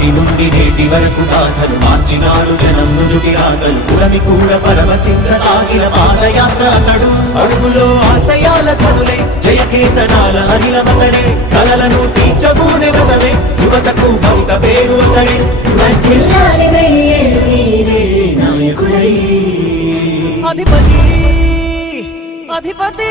నాటి నుండి నేటి వరకు సాధలు మార్చినాడు జనం నుదుటి రాగలు పురమి కూడా పరవశించసాగిన పాదయాత్ర అతడు. అడుగులో ఆశయాల కనులే జయకేతనాల అనిలమతడే కలలను తీర్చబూనే వదలే యువతకు భవిత పేరు అతడే. అధిపతి! అధిపతి!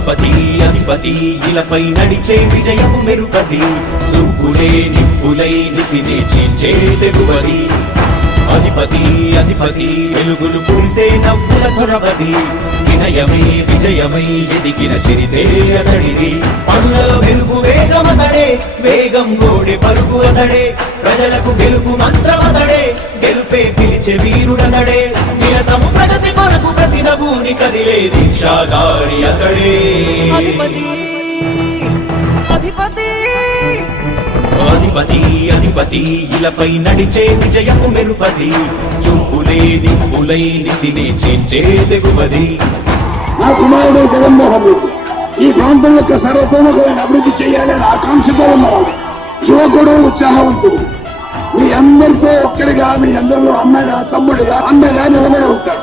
అధిపతి అధిపతి ఇలపై నడిచే విజయము మెరుపది చూపులే నిప్పులై నిసినే చీల్చే తెగువది. అధిపతి అధిపతి వెలుగులు కురిసే నవ్వుల చొరవది. వినయమై విజయమై ఎదిగిన చిరితే అతడిది. పనులలో వెలుగు వేగమతడే వేగం గోడె పలుకు అతడే. ప్రజలకు గెలుపు మంత్రమతడే గెలుపే పిలిచే వీరుడతడే. నిరతము ప్రగతి కొరకు ప్రతి నభూని కదిలే దీక్షాగారి అతడే. అధిపతి అధిపతి. అధిపతి అధిపతి ఇలపై నడిచే విజయము మెరుపది చూపులే నిప్పులై నిసినే చేంచే తెగువది నా కుమారుడు జగన్మోహన్ రెడ్డి ఈ ప్రాంతం యొక్క సర్వతోముఖమైన అభివృద్ధి చేయాలని ఆకాంక్షతో ఉన్నవాడు యువకుడు ఉత్సాహవంతుడు. మీ అందరితో ఒక్కరిగా మీ అందరిలో అన్నగా తమ్ముడిగా అన్నగా నిలబడి ఉంటాడు.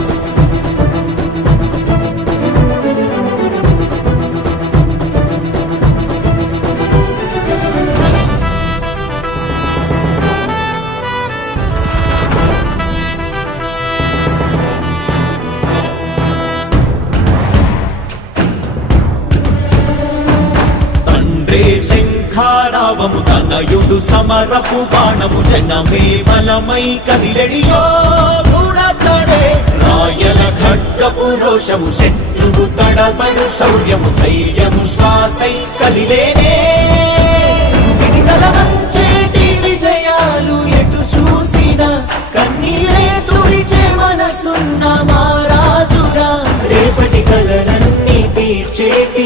శంఖారావము తనయుడు సమరపు బాణము జనమే బలమై కదిలెడియో గుణతడే రాయల ఖడ్గపు రోషము శత్రువు తడబడు శౌర్యము ధైర్యము శ్వాసై కదిలేనే. ఇది కలవంచేటి విజయాలు ఎటు చూసినా కన్నీలే తుడిచే మనసున్న మారాజురా రేపటి కలలన్నీ తీర్చేటి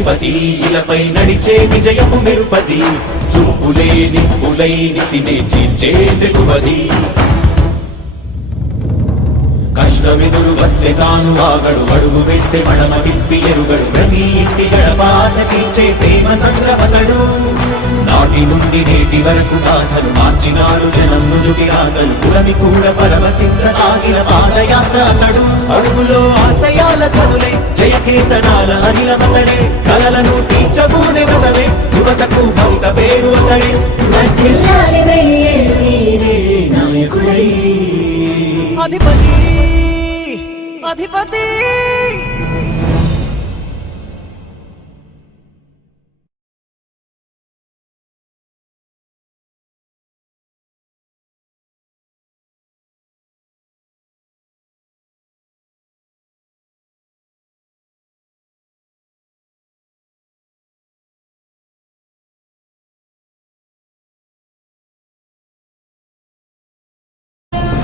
అధిపతి ఇలపై నడిచే విజయము మెరుపది చూపులే నిప్పులై నిసినే చీల్చే తెగువది కష్టమెదురు వస్తే తాను ఆగడు అడుగు వేస్తే మడమ విప్పి ఎరుగడు. ప్రతి ఇంటి గడపాస తీర్చే ప్రేమ సంద్రపతడు. నాటి నుండి నేటి వరకు సాధలు మార్చినాడు జనం మృదుకి రాగలు పురమి కూడా పరవశించసాగిన పాదయాత్ర అతడు. అడుగులో ఆశయాల కనులై జయకేతనాల అనిలమతడే కల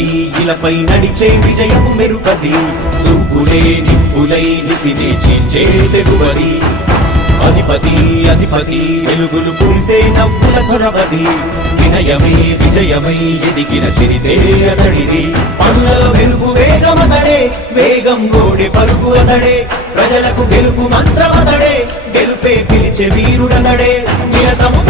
అధిపతి ఇలపై నడిచే విజయము మెరుపది. సూపులే నిప్పులై నిసిని చీల్చే తెగువది. అధిపతి అధిపతి వెలుగులు పులిసే నవ్వుల చొరవది. వినయమై విజయమై ఎదిగిన చిరితే అతడిది. పనులలో వెలుగు వేగమతడే వేగం గోడె పరుగు అతడే. ప్రజలకు గెలుపు మంత్రమతడే గెలుపే పిలిచే వీరుడతడే. నిరతము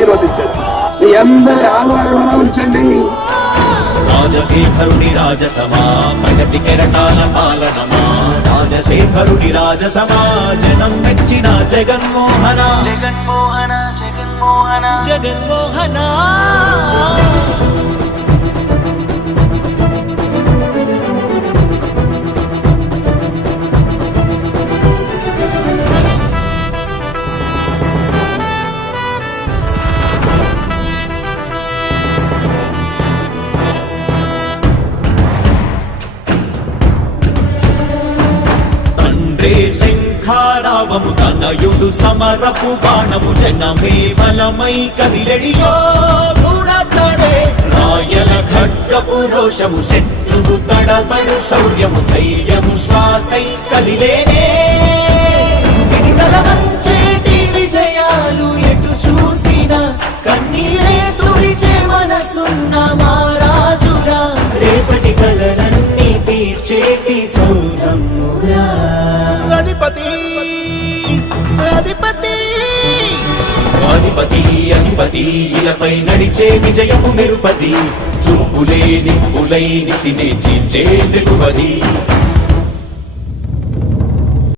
ఆశీర్వదించండి. మీ అందరి ఆదరణ ఉంచండి. రాజశేఖరుడి రాజసమా ప్రగతి కెరటాల పాలనమా? రాజశేఖరుడి రాజసమా జనం మెచ్చిన జగన్మోహన? జగన్మోహన జగన్మోహన? జగన్మోహన? శంఖారావము తనయుడు సమరపు బాణము జనమే బలమై కదిలెడియో గుణతడే రాయల ఖడ్గపు రోషము శత్రువు తడబడు శౌర్యము ధైర్యము శ్వాసై కదిలేనే. ఇది కలవంచేటి విజయాలు ఎటు చూసినా కన్నీరే తుడిచే మనసున్న మారాజురా రేపటి కలలన్నీ తీర్చేటి సౌరమ్మురా. అధిపతి అధిపతి! అధిపతి అధిపతి ఇలపై నడిచే విజయము నిరుపది చూపులే నిప్పులై నిసినే చీల్చే తెగువది